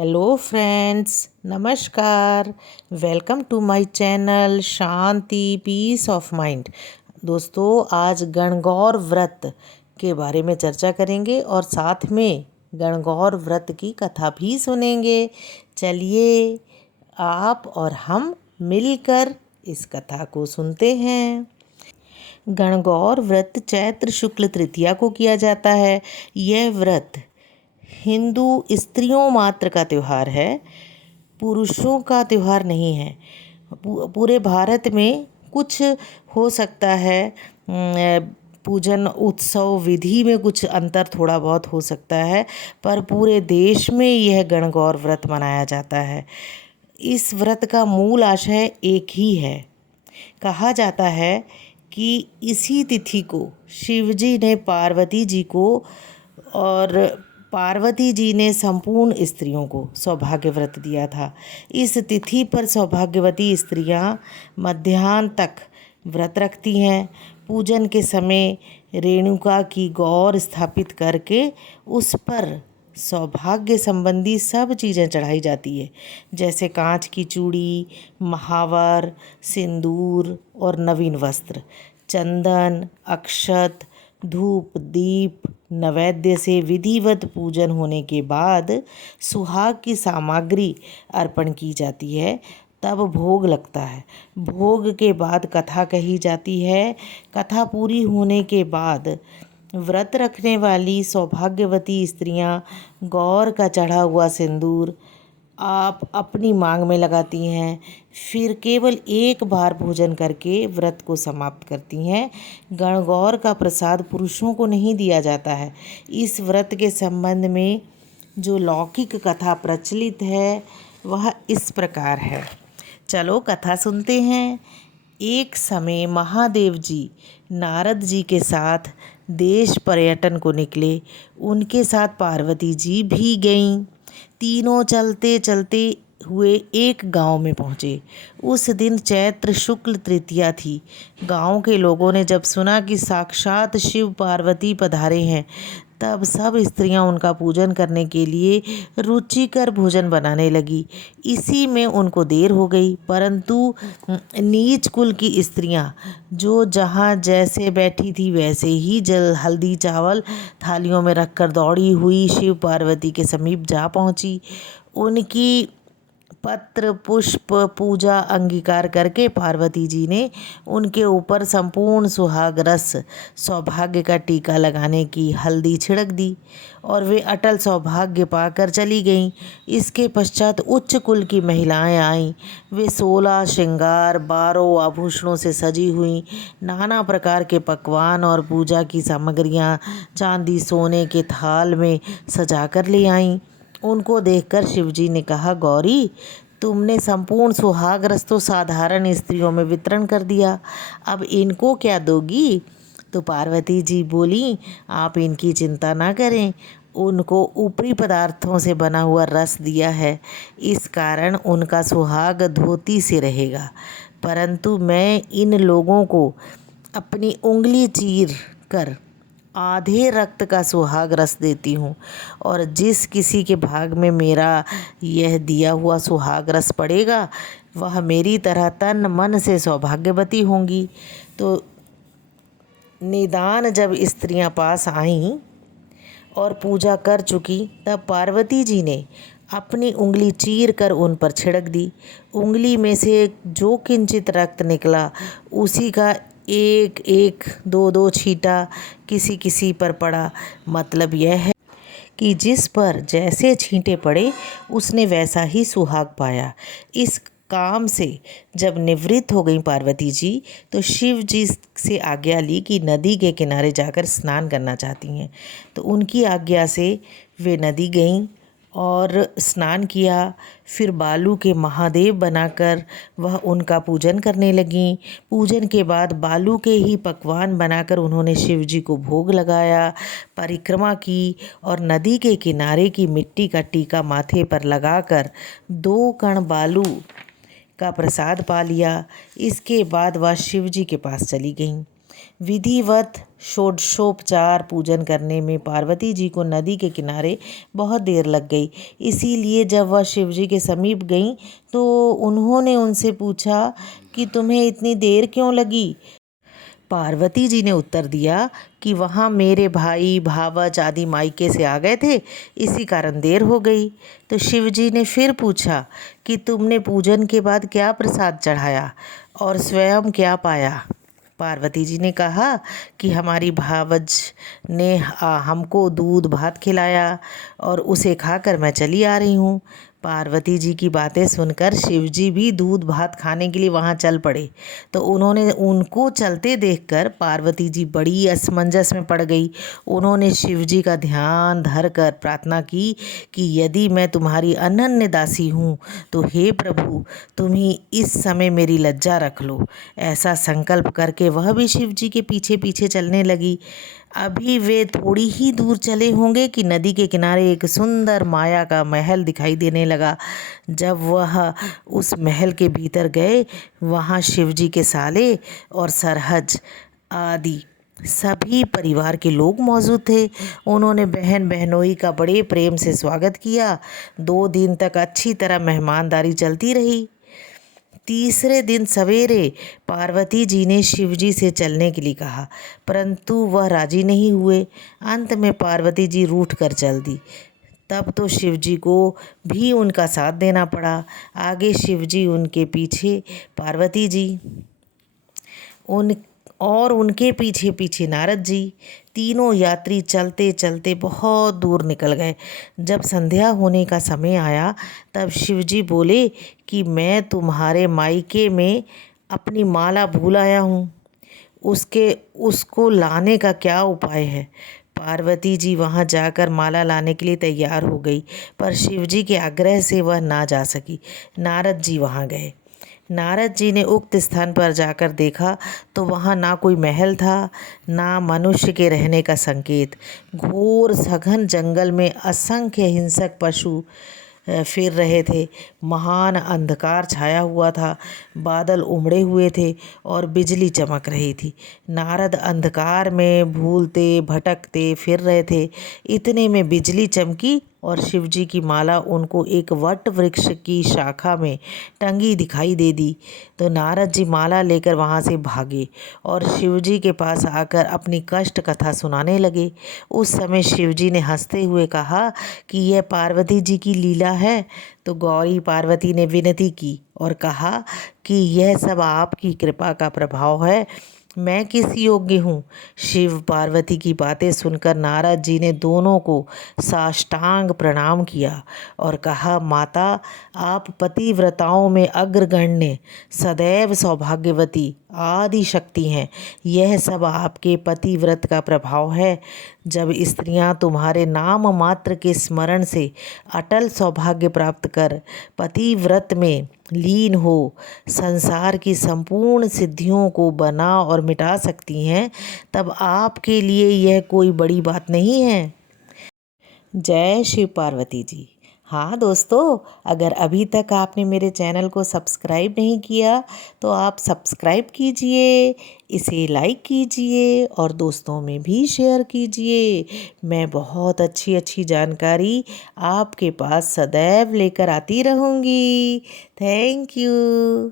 Hello friends, नमस्कार। Welcome to my channel Shanti peace of mind. दोस्तों, आज गणगौर व्रत के बारे में चर्चा करेंगे और साथ में गणगौर व्रत की कथा भी सुनेंगे। चलिए आप और हम मिलकर इस कथा को सुनते हैं। गणगौर व्रत चैत्र शुक्ल तृतीया को किया जाता है। यह व्रत हिंदू स्त्रियों मात्र का त्यौहार है, पुरुषों का त्यौहार नहीं है। पूरे भारत में कुछ हो सकता है, पूजन उत्सव विधि में कुछ अंतर थोड़ा बहुत हो सकता है, पर पूरे देश में यह गणगौर व्रत मनाया जाता है। इस व्रत का मूल आशय एक ही है। कहा जाता है कि इसी तिथि को शिवजी ने पार्वती जी को और पार्वती जी ने संपूर्ण स्त्रियों को सौभाग्य व्रत दिया था। इस तिथि पर सौभाग्यवती स्त्रियां मध्याह्न तक व्रत रखती हैं। पूजन के समय रेणुका की गौर स्थापित करके उस पर सौभाग्य संबंधी सब चीज़ें चढ़ाई जाती है, जैसे कांच की चूड़ी, महावर, सिंदूर और नवीन वस्त्र, चंदन, अक्षत, धूप, दीप। नैवेद्य से विधिवत पूजन होने के बाद सुहाग की सामग्री अर्पण की जाती है, तब भोग लगता है। भोग के बाद कथा कही जाती है। कथा पूरी होने के बाद व्रत रखने वाली सौभाग्यवती स्त्रियां गौर का चढ़ा हुआ सिंदूर आप अपनी मांग में लगाती हैं, फिर केवल एक बार भोजन करके व्रत को समाप्त करती हैं। गणगौर का प्रसाद पुरुषों को नहीं दिया जाता है। इस व्रत के संबंध में जो लौकिक कथा प्रचलित है वह इस प्रकार है। चलो कथा सुनते हैं। एक समय महादेव जी नारद जी के साथ देश पर्यटन को निकले। उनके साथ पार्वती जी भी गईं। तीनों चलते चलते हुए एक गांव में पहुँचे। उस दिन चैत्र शुक्ल तृतीया थी। गांव के लोगों ने जब सुना कि साक्षात शिव पार्वती पधारे हैं, तब सब स्त्रियां उनका पूजन करने के लिए रुचिकर भोजन बनाने लगी। इसी में उनको देर हो गई, परंतु नीच कुल की स्त्रियां जो जहां जैसे बैठी थी वैसे ही जल हल्दी चावल थालियों में रखकर दौड़ी हुई शिव पार्वती के समीप जा पहुंची। उनकी पत्र पुष्प पूजा अंगीकार करके पार्वती जी ने उनके ऊपर संपूर्ण सुहाग रस सौभाग्य का टीका लगाने की हल्दी छिड़क दी और वे अटल सौभाग्य पाकर चली गईं। इसके पश्चात उच्च कुल की महिलाएं आईं। वे 16 श्रृंगार 12 आभूषणों से सजी हुई, नाना प्रकार के पकवान और पूजा की सामग्रियां चांदी सोने के थाल में सजा कर ले आईं। उनको देखकर शिवजी ने कहा, गौरी, तुमने संपूर्ण सुहाग रस तो साधारण स्त्रियों में वितरण कर दिया, अब इनको क्या दोगी? तो पार्वती जी बोली, आप इनकी चिंता ना करें, उनको ऊपरी पदार्थों से बना हुआ रस दिया है, इस कारण उनका सुहाग धोती से रहेगा। परंतु मैं इन लोगों को अपनी उंगली चीर कर आधे रक्त का सुहाग रस देती हूँ, और जिस किसी के भाग में मेरा यह दिया हुआ सुहाग रस पड़ेगा वह मेरी तरह तन मन से सौभाग्यवती होंगी। तो निदान जब स्त्रियां पास आईं और पूजा कर चुकी, तब पार्वती जी ने अपनी उंगली चीर कर उन पर छिड़क दी। उंगली में से जो किंचित रक्त निकला उसी का एक एक दो दो छींटा किसी किसी पर पड़ा। मतलब यह है कि जिस पर जैसे छींटे पड़े उसने वैसा ही सुहाग पाया। इस काम से जब निवृत्त हो गई पार्वती जी, तो शिव जी से आज्ञा ली कि नदी के किनारे जाकर स्नान करना चाहती हैं। तो उनकी आज्ञा से वे नदी गईं और स्नान किया। फिर बालू के महादेव बनाकर वह उनका पूजन करने लगीं। पूजन के बाद बालू के ही पकवान बनाकर उन्होंने शिव जी को भोग लगाया, परिक्रमा की और नदी के किनारे की मिट्टी का टीका माथे पर लगाकर 2 कण बालू का प्रसाद पा लिया। इसके बाद वह शिव जी के पास चली गईं। विधिवत षोडशोपचार पूजन करने में पार्वती जी को नदी के किनारे बहुत देर लग गई। इसीलिए जब वह शिव जी के समीप गईं तो उन्होंने उनसे पूछा कि तुम्हें इतनी देर क्यों लगी। पार्वती जी ने उत्तर दिया कि वहाँ मेरे भाई भावच आदि मायके से आ गए थे, इसी कारण देर हो गई। तो शिव जी ने फिर पूछा कि तुमने पूजन के बाद क्या प्रसाद चढ़ाया और स्वयं क्या पाया। पार्वती जी ने कहा कि हमारी भावज ने हमको दूध भात खिलाया और उसे खाकर मैं चली आ रही हूँ। पार्वती जी की बातें सुनकर शिव जी भी दूध भात खाने के लिए वहाँ चल पड़े। तो उन्होंने उनको चलते देखकर पार्वती जी बड़ी असमंजस में पड़ गई। उन्होंने शिव जी का ध्यान धर कर प्रार्थना की कि यदि मैं तुम्हारी अनन्य दासी हूँ तो हे प्रभु, तुम ही इस समय मेरी लज्जा रख लो। ऐसा संकल्प करके वह भी शिव जी के पीछे पीछे चलने लगी। अभी वे थोड़ी ही दूर चले होंगे कि नदी के किनारे एक सुंदर माया का महल दिखाई देने लगा। जब वह उस महल के भीतर गए, वहाँ शिव जी के साले और सरहज आदि सभी परिवार के लोग मौजूद थे। उन्होंने बहन बहनोई का बड़े प्रेम से स्वागत किया। 2 दिन तक अच्छी तरह मेहमानदारी चलती रही। तीसरे दिन सवेरे पार्वती जी ने शिव जी से चलने के लिए कहा, परंतु वह राजी नहीं हुए। अंत में पार्वती जी रूठ कर चल दी। तब तो शिव जी को भी उनका साथ देना पड़ा। आगे शिव जी, उनके पीछे पार्वती जी, उनके पीछे पीछे नारद जी। तीनों यात्री चलते चलते बहुत दूर निकल गए। जब संध्या होने का समय आया तब शिव जी बोले कि मैं तुम्हारे मायके में अपनी माला भूल आया हूँ, उसको लाने का क्या उपाय है। पार्वती जी वहाँ जाकर माला लाने के लिए तैयार हो गई, पर शिव जी के आग्रह से वह ना जा सकी। नारद जी वहाँ गए। नारद जी ने उक्त स्थान पर जाकर देखा तो वहाँ ना कोई महल था, ना मनुष्य के रहने का संकेत। घोर सघन जंगल में असंख्य हिंसक पशु फिर रहे थे। महान अंधकार छाया हुआ था, बादल उमड़े हुए थे और बिजली चमक रही थी। नारद अंधकार में भूलते भटकते फिर रहे थे। इतने में बिजली चमकी और शिव जी की माला उनको एक वट वृक्ष की शाखा में टंगी दिखाई दे दी। तो नारद जी माला लेकर वहाँ से भागे और शिव जी के पास आकर अपनी कष्ट कथा सुनाने लगे। उस समय शिव जी ने हंसते हुए कहा कि यह पार्वती जी की लीला है। तो गौरी पार्वती ने विनती की और कहा कि यह सब आपकी कृपा का प्रभाव है, मैं किस योग्य हूँ। शिव पार्वती की बातें सुनकर नारद जी ने दोनों को साष्टांग प्रणाम किया और कहा, माता, आप पतिव्रताओं में अग्रगण्य, सदैव सौभाग्यवती आदि शक्ति हैं। यह सब आपके पतिव्रत का प्रभाव है। जब स्त्रियां तुम्हारे नाम मात्र के स्मरण से अटल सौभाग्य प्राप्त कर पतिव्रत में लीन हो संसार की संपूर्ण सिद्धियों को बना और मिटा सकती हैं, तब आपके लिए यह कोई बड़ी बात नहीं है। जय शिव पार्वती जी। हाँ दोस्तों, अगर अभी तक आपने मेरे चैनल को सब्सक्राइब नहीं किया तो आप सब्सक्राइब कीजिए, इसे लाइक कीजिए और दोस्तों में भी शेयर कीजिए। मैं बहुत अच्छी अच्छी जानकारी आपके पास सदैव लेकर आती रहूँगी। Thank you.